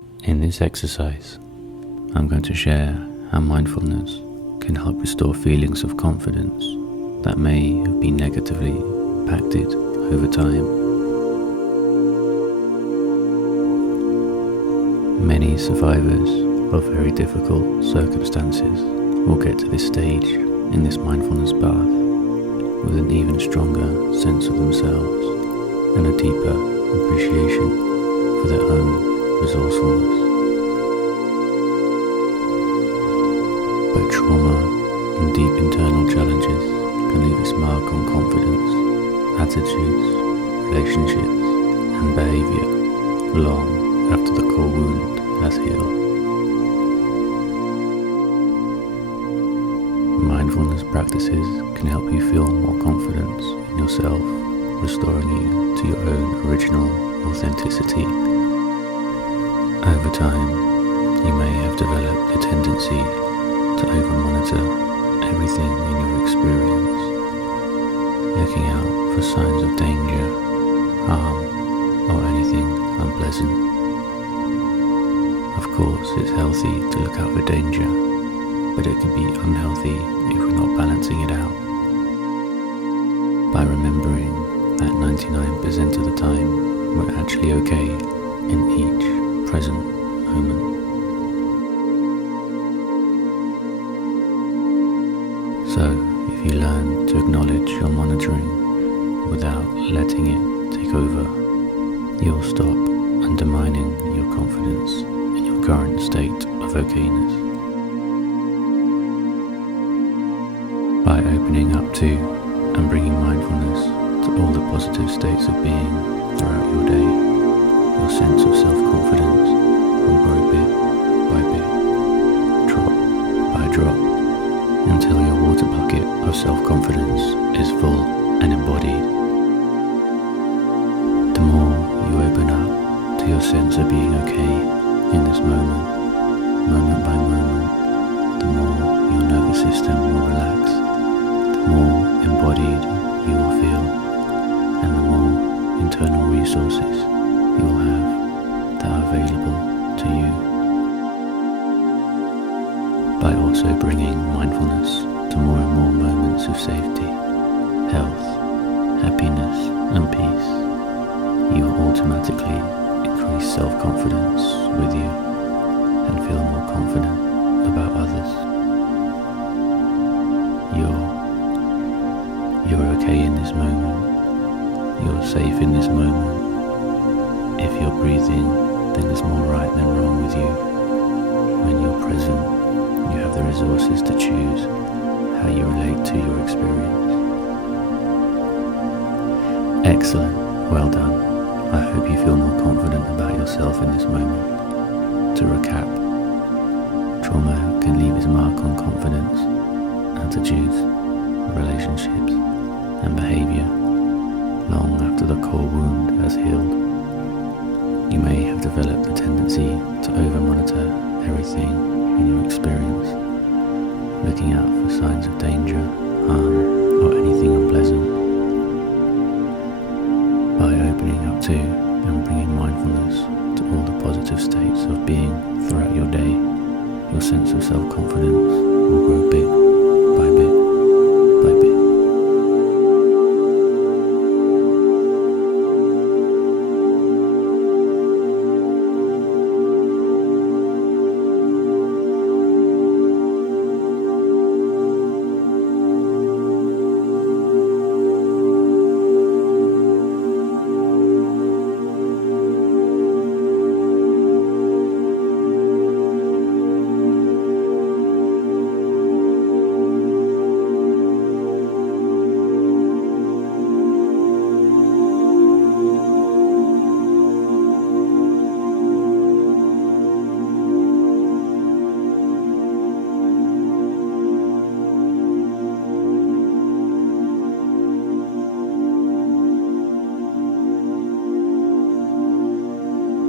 In this exercise, I'm going to share how mindfulness can help restore feelings of confidence that may have been negatively impacted over time. Many survivors of very difficult circumstances will get to this stage in this mindfulness path with an even stronger sense of themselves and a deeper appreciation for their own resourcefulness. But trauma and deep internal challenges can leave its mark on confidence, attitudes, relationships, and behavior long after the core wound has healed. Mindfulness practices can help you feel more confidence in yourself, restoring you to your own original authenticity. Over time, you may have developed a tendency to over-monitor everything in your experience, looking out for signs of danger, harm, or anything unpleasant. Of course, it's healthy to look out for danger, but it can be unhealthy if we're not balancing it out. By remembering that 99% of the time we're actually okay in each present moment. So, if you learn to acknowledge your monitoring without letting it take over, you'll stop undermining your confidence in your current state of okayness. By opening up to and bringing mindfulness to all the positive states of being throughout your day, your sense of self-confidence will grow bit by bit, drop by drop, until your water bucket of self-confidence is full and embodied. The more you open up to your sense of being okay in this moment by moment, the more your nervous system will relax, the more embodied you will feel, and the more internal resources you will have that are available to you. By also bringing mindfulness to more and more moments of safety, health, happiness, and peace, you will automatically increase self-confidence with you and feel more confident about others. You're okay in this moment. You're safe in this moment. If you're breathing, then there's more right than wrong with you. When you're present, you have the resources to choose how you relate to your experience. Excellent, well done. I hope you feel more confident about yourself in this moment. To recap, trauma can leave its mark on confidence, attitudes, relationships, and behavior long after the core wound has healed. You may have developed a tendency to over-monitor everything in your experience, looking out for signs of danger, harm, or anything unpleasant. By opening up to and bringing mindfulness to all the positive states of being throughout your day, your sense of self-confidence will grow